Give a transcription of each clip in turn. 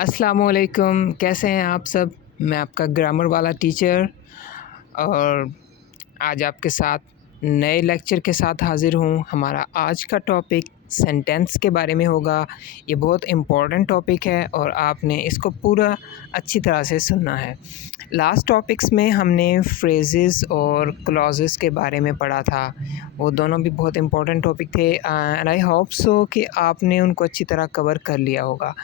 अस्सलामुअलैकुम, कैसे हैं आप सब? मैं आपका ग्रामर वाला टीचर और आज आपके साथ नए लेक्चर के साथ हाज़िर हूँ। हमारा आज का टॉपिक सेंटेंस के बारे में होगा। ये बहुत इम्पोर्टेंट टॉपिक है और आपने इसको पूरा अच्छी तरह से सुनना है। लास्ट टॉपिक्स में हमने फ्रेज़ेस और क्लॉज़ेस के बारे में पढ़ा था। वो दोनों भी बहुत इम्पोर्टेंट टॉपिक थे एंड आई होप सो कि आपने उनको अच्छी तरह कवर कर लिया होगा।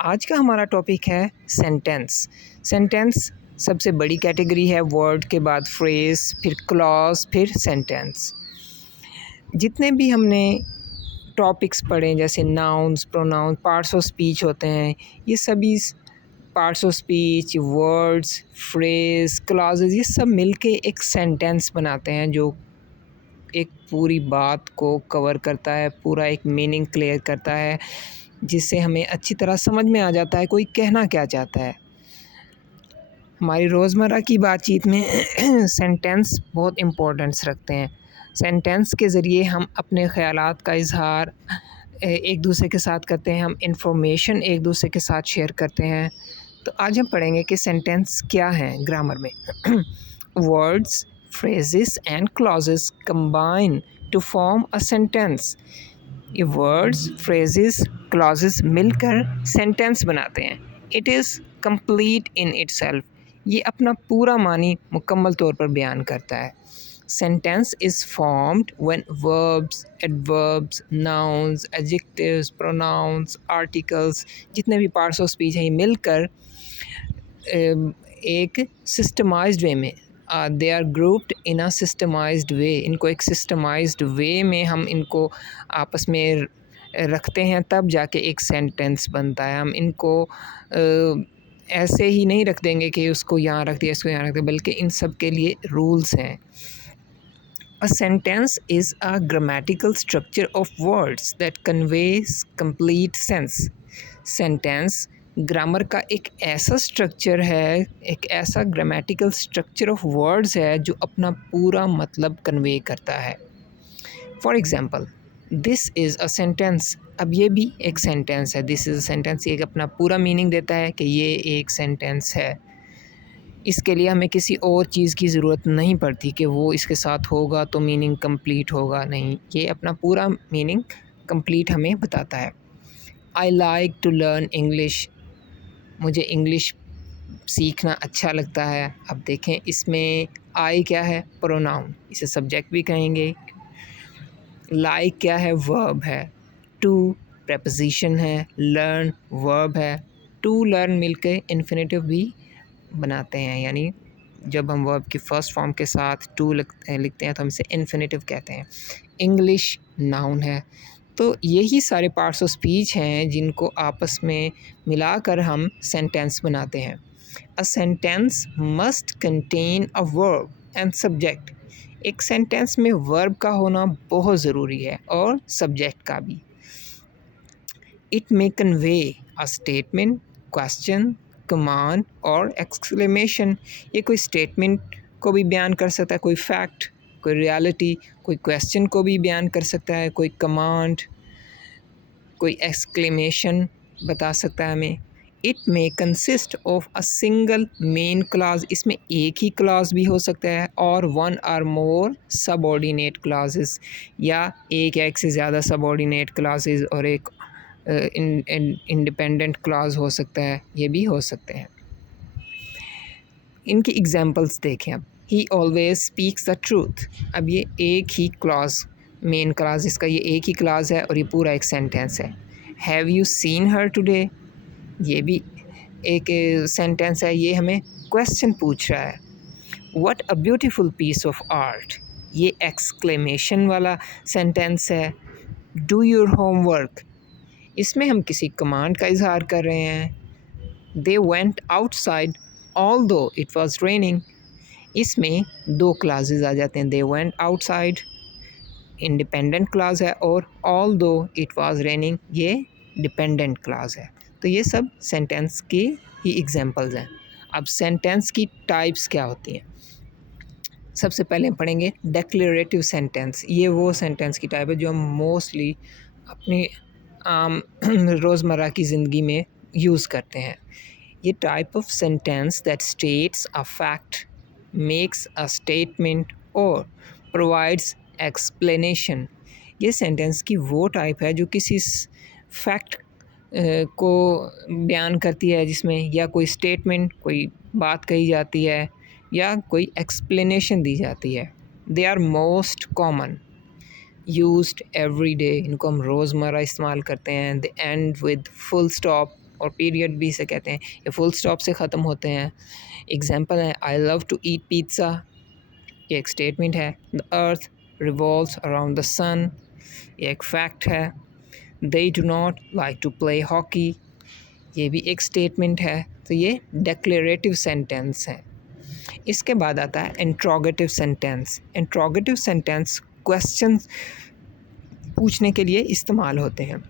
आज का हमारा टॉपिक है सेंटेंस। सेंटेंस सबसे बड़ी कैटेगरी है, वर्ड के बाद फ्रेज़, फिर क्लॉज़, फिर सेंटेंस। जितने भी हमने टॉपिक्स पढ़े जैसे nouns, pronoun, parts of speech होते हैं, ये सभी parts of speech, words, phrase, clauses ये सब मिलके एक सेंटेंस बनाते हैं जो एक पूरी बात को कवर करता है, पूरा एक मीनिंग क्लियर करता है, जिससे हमें अच्छी तरह समझ में आ जाता है कोई कहना क्या चाहता है। हमारी रोज़मर्रा की बातचीत में सेंटेंस बहुत इम्पोर्टेंस रखते हैं। सेंटेंस के ज़रिए हम अपने ख़यालात का इज़हार एक दूसरे के साथ करते हैं, हम इंफॉर्मेशन एक दूसरे के साथ शेयर करते हैं। तो आज हम पढ़ेंगे कि सेंटेंस क्या हैं ग्रामर में। Words, phrases and clauses combine to form a sentence. ये वर्ड्स, फ्रेजेस, क्लॉजेस मिलकर सेंटेंस बनाते हैं। It is complete in itself. ये अपना पूरा मानी मुकम्मल तौर पर बयान करता है। Sentence is formed when verbs, adverbs, nouns, adjectives, pronouns, articles जितने भी पार्ट्स ऑफ स्पीच हैं ये मिलकर एक सिस्टमाइज्ड वे में they are grouped in a systemized way. इनको एक सिस्टमाइज्ड वे में हम इनको आपस में रखते हैं, तब जाके एक सेंटेंस बनता है। हम इनको ऐसे ही नहीं रख देंगे कि उसको यहाँ रख दिया, इसको यहाँ रख दिया, बल्कि इन सब के लिए रूल्स हैं। A sentence is a grammatical structure of words that conveys complete sense. Sentence grammar का एक ऐसा स्ट्रक्चर है, एक ऐसा ग्रामेटिकल स्ट्रक्चर ऑफ वर्ड्स है जो अपना पूरा मतलब कन्वे करता है। For example, this is a sentence. अब ये भी एक सेंटेंस है। दिस इज़ अ सेंटेंस एक अपना पूरा मीनिंग देता है कि ये एक सेंटेंस है। इसके लिए हमें किसी और चीज़ की ज़रूरत नहीं पड़ती कि वो इसके साथ होगा तो मीनिंग कंप्लीट होगा, नहीं, ये अपना पूरा मीनिंग कंप्लीट हमें बताता है। I like to learn English. मुझे इंग्लिश सीखना अच्छा लगता है। अब देखें इसमें आई क्या है? प्रोनाउन, इसे सब्जेक्ट भी कहेंगे। लाइक क्या है? वर्ब है। टू प्रेपोजिशन है। लर्न वर्ब है। टू लर्न मिलके इन्फिनेटिव भी बनाते हैं, यानी जब हम वर्ब की फ़र्स्ट फॉर्म के साथ टू लिखते हैं तो हम इसे इन्फिनेटिव कहते हैं। इंग्लिश नाउन है। तो यही सारे पार्ट्स ऑफ स्पीच हैं जिनको आपस में मिलाकर हम सेंटेंस बनाते हैं। A sentence must contain a verb and subject. एक सेंटेंस में वर्ब का होना बहुत ज़रूरी है और सब्जेक्ट का भी। It may convey a statement, question, command और एक्सक्लेमेशन। ये कोई स्टेटमेंट को भी बयान कर सकता है, कोई फैक्ट, कोई रियलिटी, कोई क्वेश्चन को भी बयान कर सकता है, कोई कमांड, कोई एक्सक्लेमेशन बता सकता है हमें। It may consist of a single main clause. इसमें एक ही क्लाज भी हो सकता है और one are more subordinate clauses, या एक से ज़्यादा सबऑर्डिनेट क्लासेस और एक इंडिपेंडेंट क्लाज हो सकता है, ये भी हो सकते हैं। इनकी एग्जांपल्स देखें अब। ही ऑलवेज स्पीक्स द ट्रूथ। अब ये एक ही क्लाज, मेन क्लाज इसका ये एक ही क्लाज है और ये पूरा एक सेंटेंस है। Have you seen her today? ये भी एक सेंटेंस है, ये हमें क्वेश्चन पूछ रहा है। What a beautiful piece of art, ये एक्सक्लेमेशन वाला सेंटेंस है। डू योर होमवर्क, इसमें हम किसी कमांड का इजहार कर रहे हैं। They went outside although it was raining, इसमें दो क्लासेस आ जाते हैं। They went outside independent clause है और ऑल्दो इट वाज रेनिंग ये डिपेंडेंट क्लास है। तो ये सब सेंटेंस की ही एग्जांपल्स हैं। अब सेंटेंस की टाइप्स क्या होती हैं? सबसे पहले हम पढ़ेंगे डेक्लेरेटिव सेंटेंस। ये वो सेंटेंस की टाइप है जो हम मोस्टली अपनी आम रोज़मर्रा की ज़िंदगी में यूज़ करते हैं। ये type of sentence that states a fact, makes a statement और प्रोवाइड्स एक्सप्लेनेशन। ये सेंटेंस की वो टाइप है जो किसी फैक्ट को बयान करती है, जिसमें या कोई स्टेटमेंट, कोई बात कही जाती है या कोई एक्सप्लेनेशन दी जाती है। They are most common, used every day, इनको हम रोज़मर्रा इस्तेमाल करते हैं। The end with full stop और पीरियड भी इसे कहते हैं। ये फुल स्टॉप से ख़त्म होते हैं। एग्जांपल है I love to eat pizza, ये एक स्टेटमेंट है। The earth revolves around the sun, ये एक फैक्ट है। They do not like to play hockey, ये भी एक स्टेटमेंट है। तो ये डिक्लेरेटिव सेंटेंस है। इसके बाद आता है interrogative sentence. Interrogative sentence question पूछने के लिए इस्तेमाल होते हैं।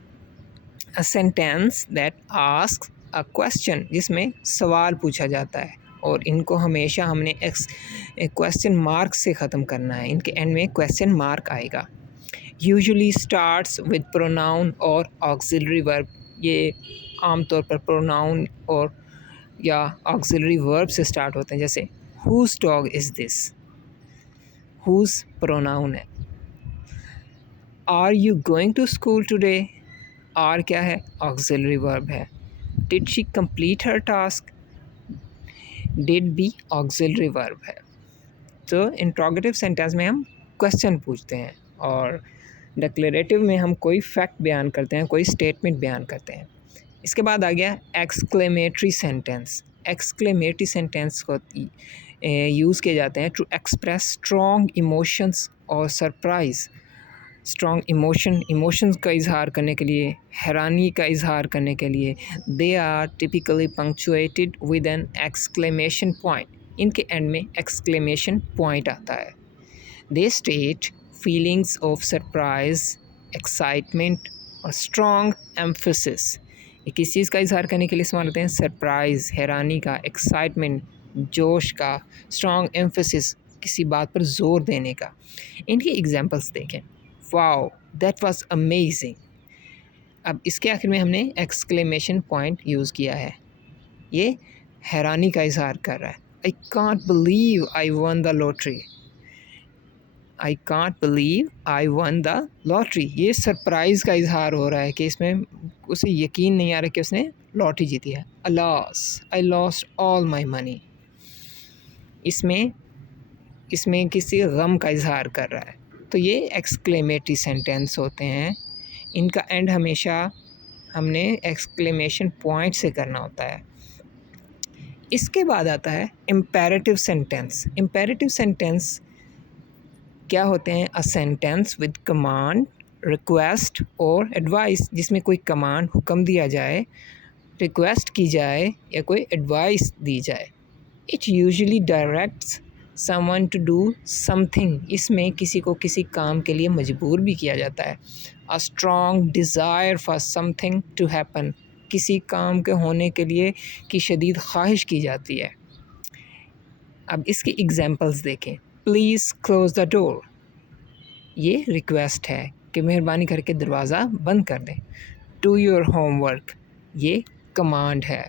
A sentence that asks a question, जिसमें सवाल पूछा जाता है, और इनको हमेशा हमने क्वेश्चन मार्क से ख़त्म करना है। इनके एंड में क्वेश्चन मार्क आएगा। यूजुअली स्टार्ट्स विद प्रोनाउन और ऑक्सिलरी वर्ब, ये आमतौर पर प्रोनाउन और या ऑक्सिलरी वर्ब से स्टार्ट होते हैं। जैसे whose dog is this, whose pronoun है। Are you going to school today, are क्या है, ऑक्सिलरी वर्ब है। Did she complete her task, did भी ऑक्सिलरी वर्ब है। तो इंट्रोगेटिव सेंटेंस में हम क्वेश्चन पूछते हैं, और डिक्लेरेटिव में हम कोई फैक्ट बयान करते हैं, कोई स्टेटमेंट बयान करते हैं। इसके बाद आ गया एक्सक्लेमेटरी सेंटेंस। एक्सक्लेमेटरी सेंटेंस को यूज़ किए जाते हैं टू एक्सप्रेस स्ट्रॉन्ग इमोशंस और सरप्राइज़। स्ट्रॉन्ग इमोशंस का इजहार करने के लिए, हैरानी का इजहार करने के लिए। They are typically punctuated with an exclamation point. इनके एंड में एक्सक्लेमेशन पॉइंट आता है। They state feelings of surprise, excitement और स्ट्रॉन्ग एम्फेसिस। ये किस चीज़ का इजहार करने के लिए इस्तेमाल होते हैं? सरप्राइज़, हैरानी का, एक्साइटमेंट, जोश का, स्ट्रॉन्ग एम्फेसिस, किसी बात पर जोर देने का। इनके एग्जांपल्स देखें। Wow that was amazing. अब इसके आखिर में हमने एक्सक्लेमेशन पॉइंट यूज़ किया है। ये हैरानी का इजहार कर रहा है। I can't believe I one the lottery, I can't believe I one the lottery. ये सरप्राइज़ का इजहार हो रहा है कि इसमें उसे यकीन नहीं आ रहा कि उसने लॉटरी जीती है। Alas I lost all my money, इसमें किसी गम का इजहार कर रहा है। तो ये एक्सक्लेमेटरी सेंटेंस होते हैं। इनका एंड हमेशा हमने एक्सक्लेमेशन पॉइंट से करना होता है। इसके बाद आता है इम्पेरेटिव सेंटेंस। इम्पेरेटिव सेंटेंस क्या होते हैं? A sentence with command, request और एडवाइस, जिसमें कोई कमांड, हुक्म दिया जाए, रिक्वेस्ट की जाए या कोई एडवाइस दी जाए। It usually directs someone to do something, इसमें किसी को किसी काम के लिए मजबूर भी किया जाता है। A strong desire for something to happen, किसी काम के होने के लिए की शदीद ख्वाहिश की जाती है। अब इसकी एग्जांपल्स देखें। प्लीज़ क्लोज़ द डोर, ये रिक्वेस्ट है कि मेहरबानी करके दरवाज़ा बंद कर दें। डू योर होमवर्क, ये कमांड है।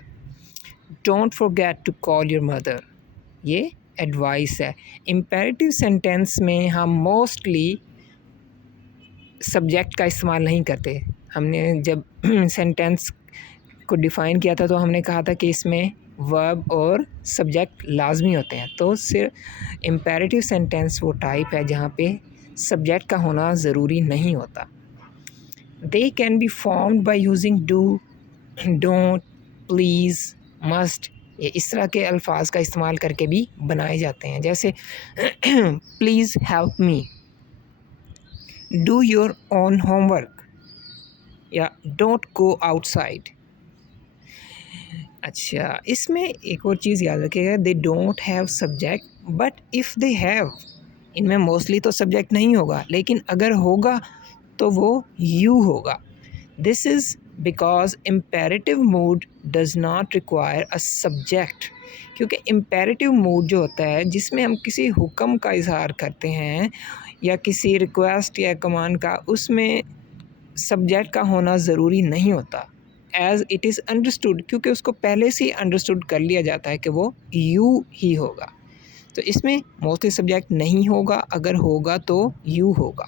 Don't forget to call your mother, ये एडवाइस है। इम्पेरेटिव सेंटेंस में हम मोस्टली सब्जेक्ट का इस्तेमाल नहीं करते। हमने जब सेंटेंस को डिफ़ाइन किया था तो हमने कहा था कि इसमें वर्ब और सब्जेक्ट लाजमी होते हैं। तो सिर्फ इम्पेरेटिव सेंटेंस वो टाइप है जहाँ पे सब्जेक्ट का होना ज़रूरी नहीं होता। They can be formed by using do, don't, please, must, ये इस तरह के अल्फाज का इस्तेमाल करके भी बनाए जाते हैं। जैसे please help me, do your own homework, या डोंट गो आउटसाइड। अच्छा, इसमें एक और चीज़ याद रखिएगा, they don't have subject but if they have, इनमें मोस्टली तो सब्जेक्ट नहीं होगा, लेकिन अगर होगा तो वो यू होगा। This is because imperative mood does not require a subject, क्योंकि इम्पेरेटिव मूड जो होता है जिसमें हम किसी हुक्म का इजहार करते हैं या किसी रिक्वेस्ट या कमांड का, उसमें सब्जेक्ट का होना ज़रूरी नहीं होता। एज इट इज़ अंडरस्टूड, क्योंकि उसको पहले से ही अंडरस्टूड कर लिया जाता है कि वो यू ही होगा। तो इसमें मोस्टली सब्जेक्ट नहीं होगा, अगर होगा तो यू होगा।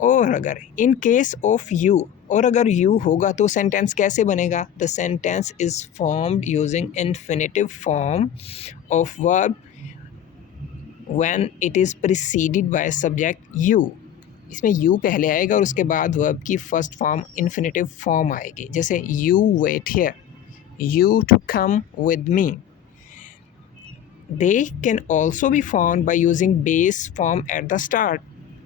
और अगर इन केस ऑफ यू, और अगर यू होगा तो सेंटेंस कैसे बनेगा? The sentence is formed using infinitive form of verb when it is preceded by subject you. इसमें यू पहले आएगा और उसके बाद वर्ब की फर्स्ट फॉर्म इन्फिनेटिव फॉर्म आएगी। जैसे you wait here, you to come with me. They can also be formed by using base form at the start.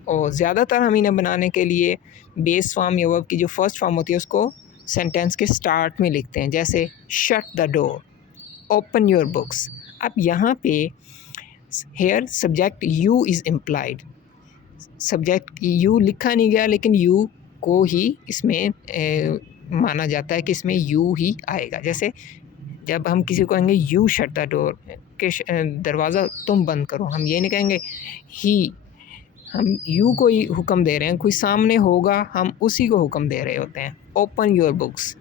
और ज़्यादातर हम इन्हें बनाने के लिए बेस फॉर्म या वर्ब की जो फर्स्ट फॉर्म होती है उसको सेंटेंस के स्टार्ट में लिखते हैं। जैसे shut the door, open your books. अब यहाँ पे here subject you is implied. Subject you लिखा नहीं गया, लेकिन यू को ही इसमें माना जाता है कि इसमें यू ही आएगा। जैसे जब हम किसी को कहेंगे यू शट द डोर, कि दरवाज़ा तुम बंद करो, हम ये नहीं कहेंगे ही, हम यू को ही हुक्म दे रहे हैं। कोई सामने होगा, हम उसी को हुक्म दे रहे होते हैं। ओपन योर बुक्स,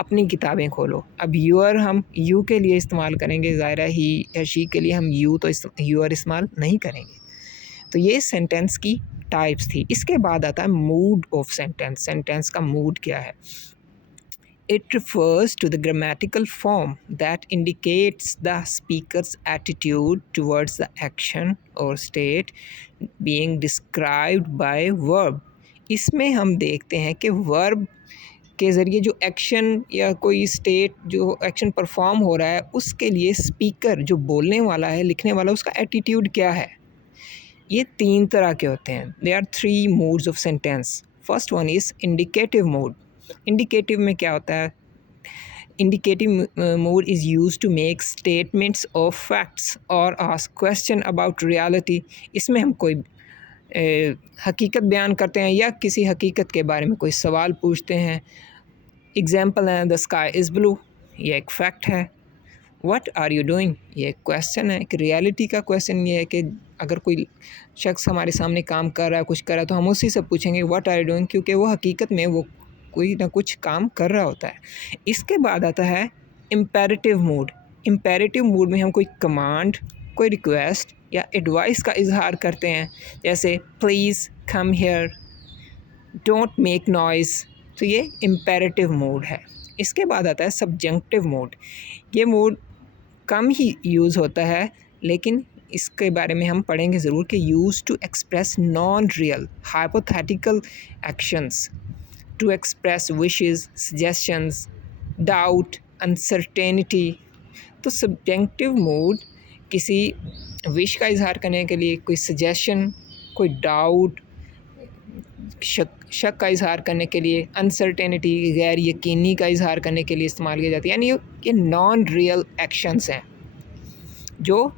अपनी किताबें खोलो। अब यूअर हम यू के लिए इस्तेमाल करेंगे, ज़ाहिर है ही या शी के लिए हम यू तो यूअर इस्तेमाल नहीं करेंगे। तो ये सेंटेंस की टाइप्स थी। इसके बाद आता है मूड ऑफ सेंटेंस। सेंटेंस का मूड क्या है? It refers to the grammatical form that indicates the speaker's attitude towards the action or state being described by verb. इसमें हम देखते हैं कि वर्ब के ज़रिए जो एक्शन या कोई स्टेट जो एक्शन परफॉर्म हो रहा है उसके लिए स्पीकर जो बोलने वाला है, लिखने वाला, उसका एटीट्यूड क्या है। ये तीन तरह के होते हैं। They are three moods of sentence. First one is indicative mood. Indicative में क्या होता है? Indicative mood is used to make statements of facts or ask question about reality. इसमें हम कोई हकीकत बयान करते हैं या किसी हकीकत के बारे में कोई सवाल पूछते हैं। एग्जाम्पल है द स्काई इज़ ब्लू, ये एक फैक्ट है। व्हाट आर यू डूइंग, ये एक क्वेश्चन है। एक रियलिटी का क्वेश्चन ये है कि अगर कोई शख्स हमारे सामने काम कर रहा है, कुछ कर रहा है, तो हम उसी से पूछेंगे व्हाट आर यू डूइंग, क्योंकि वो हकीकत में वो कोई ना कुछ काम कर रहा होता है। इसके बाद आता है इम्पेरेटिव मूड। इम्पेरेटिव मूड में हम कोई कमांड, कोई रिक्वेस्ट या एडवाइस का इजहार करते हैं। जैसे please come here, don't make noise. तो ये इम्पेरेटिव मूड है। इसके बाद आता है सब्जेंक्टिव मूड। ये मूड कम ही यूज़ होता है, लेकिन इसके बारे में हम पढ़ेंगे ज़रूर कि use to express non real hypothetical actions, to express wishes, suggestions, doubt, uncertainty. तो सब्जेंक्टिव मूड किसी विश का इजहार करने के लिए, कोई सजेशन, कोई डाउट, शक का इजहार करने के लिए, अनसर्टेनिटी, गैर यकीनी का इजहार करने के लिए इस्तेमाल किया जाता है। यानी ये नॉन रियल एक्शंस हैं जो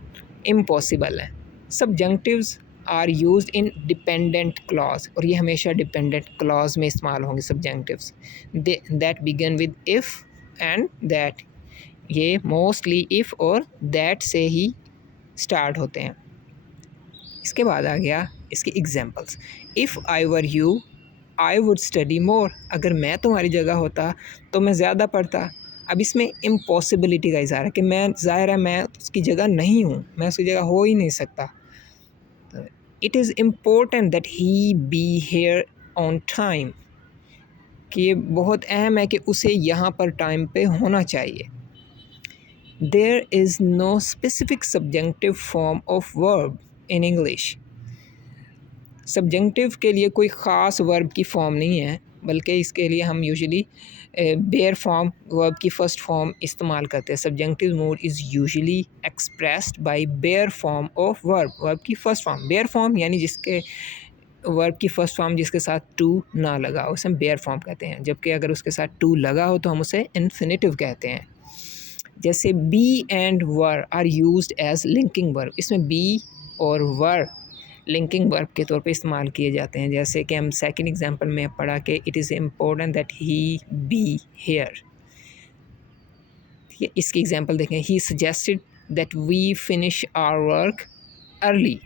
इम्पॉसिबल हैं। Subjunctives are used in dependent clause, और ये हमेशा डिपेंडेंट क्लॉज में इस्तेमाल होंगे subjunctives. That began with if and that, ये मोस्टली इफ़ और दैट से ही स्टार्ट होते हैं। इसके बाद आ गया इसके examples. If I were you I would study more, अगर मैं तुम्हारी जगह होता तो मैं ज़्यादा पढ़ता। अब इसमें इम्पॉसिबिलिटी का इज़हार है कि मैं, ज़ाहिर है मैं उसकी जगह नहीं हूँ, मैं उसकी जगह हो ही नहीं सकता। It is important that he be hair on time, कि ये बहुत अहम है कि उसे यहाँ पर टाइम पे होना चाहिए। There is no specific subjunctive form of verb in English. Subjunctive के लिए कोई ख़ास वर्ब की फॉर्म नहीं है, बल्कि इसके लिए हम यूजुअली बेयर फॉर्म, वर्ब की फ़र्स्ट फॉर्म इस्तेमाल करते हैं। Subjunctive mood is usually expressed by bare form of verb, verb की फ़र्स्ट फॉर्म। बेयर फॉर्म यानी जिसके वर्ब की फ़र्स्ट फॉर्म जिसके साथ टू ना लगा हो, उसे हम बेयर फॉर्म कहते हैं। जबकि अगर उसके साथ टू लगा हो तो हम उसे इन्फिनेटिव कहते हैं। जैसे be and were are used as linking verb, इसमें बी और वर लिंकिंग वर्ब के तौर पे इस्तेमाल किए जाते हैं। जैसे कि हम सेकंड एग्जांपल में पढ़ा कि it is important that he be here. ठीक है, इसकी एग्जांपल देखें। He suggested that we finish our work early.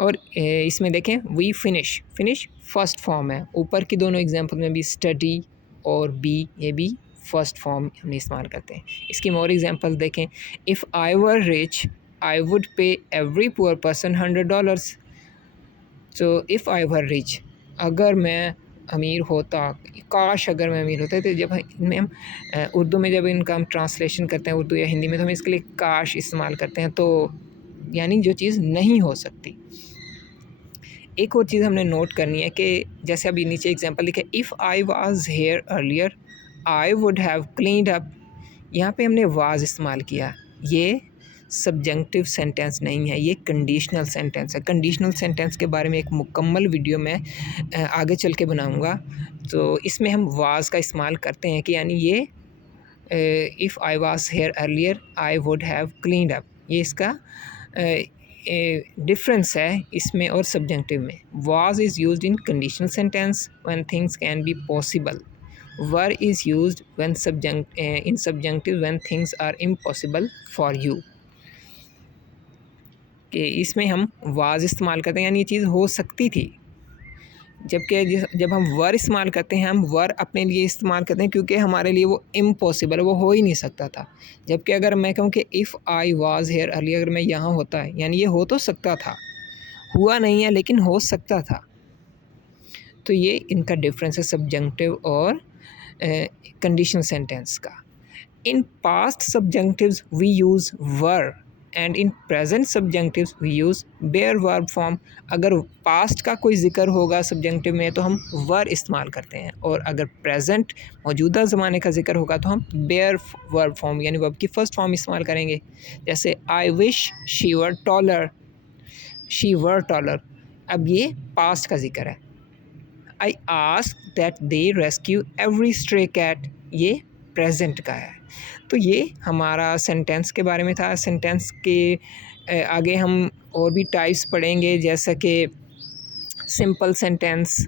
और इसमें देखें we finish, finish first form है। ऊपर की दोनों एग्जांपल में भी स्टडी और बी, ये भी फर्स्ट फॉर्म हमने इस्तेमाल करते हैं। इसकी मोर एग्जांपल देखें, if I were rich I would pay every poor person $100। So if I were rich, अगर मैं अमीर होता, काश अगर मैं अमीर होता। तो जब इनमें हम उर्दू में जब इनका हम ट्रांसलेशन करते हैं उर्दू या हिंदी में, तो हम इसके लिए काश इस्तेमाल करते हैं, तो यानी जो चीज़ नहीं हो सकती। एक और चीज़ हमने नोट करनी है कि जैसे अभी नीचे एग्जांपल लिखे, if I was here earlier I would have cleaned up. यहाँ पे हमने वाज इस्तेमाल किया, ये सब्जेंक्टिव सेंटेंस नहीं है, ये कंडीशनल सेंटेंस है। कंडीशनल सेंटेंस के बारे में एक मुकम्मल वीडियो मैं आगे चल के बनाऊँगा। तो इसमें हम वाज का इस्तेमाल करते हैं कि यानी ये if I was here earlier I would have cleaned up, ये इसका डिफरेंस है इसमें और सब्जेंटिव में। Was is used in conditional sentence when things can be possible. Were is used when in subjunctive when things are impossible for you. कि इसमें हम was इस्तेमाल करते हैं यानी ये चीज़ हो सकती थी, जबकि जब हम वर इस्तेमाल करते हैं, हम वर अपने लिए इस्तेमाल करते हैं क्योंकि हमारे लिए वो इम्पॉसिबल है, वो हो ही नहीं सकता था। जबकि अगर मैं कहूँ कि if I was here early, अगर मैं यहाँ होता है, यानी ये हो तो सकता था, हुआ नहीं है लेकिन हो सकता था। तो ये इनका डिफरेंस है सब्जेंक्टिव और कंडीशनल सेंटेंस का। In past subjunctives we use were and in present subjunctives we use bare verb form. अगर पास्ट का कोई ज़िक्र होगा सब्जेंक्टिव में तो हम वर इस्तेमाल करते हैं, और अगर प्रेजेंट मौजूदा ज़माने का ज़िक्र होगा तो हम बेयर वर्ब फॉर्म यानी वर्ब की फ़र्स्ट फॉर्म इस्तेमाल करेंगे। जैसे I wish she were taller, she were taller, अब ये पास्ट का ज़िक्र है। I ask that they rescue every stray cat, ये प्रेजेंट का है। तो ये हमारा सेंटेंस के बारे में था। सेंटेंस के आगे हम और भी टाइप्स पढ़ेंगे, जैसा कि सिंपल सेंटेंस,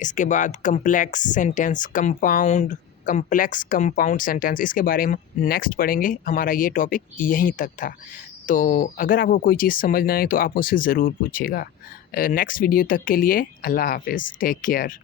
इसके बाद complex sentence, compound, complex compound sentence, इसके बारे में नेक्स्ट पढ़ेंगे। हमारा ये टॉपिक यहीं तक था। तो अगर आपको कोई चीज़ समझ ना आए तो आप मुझसे ज़रूर पूछिएगा। नेक्स्ट वीडियो तक के लिए अल्लाह हाफ़िज़, टेक केयर।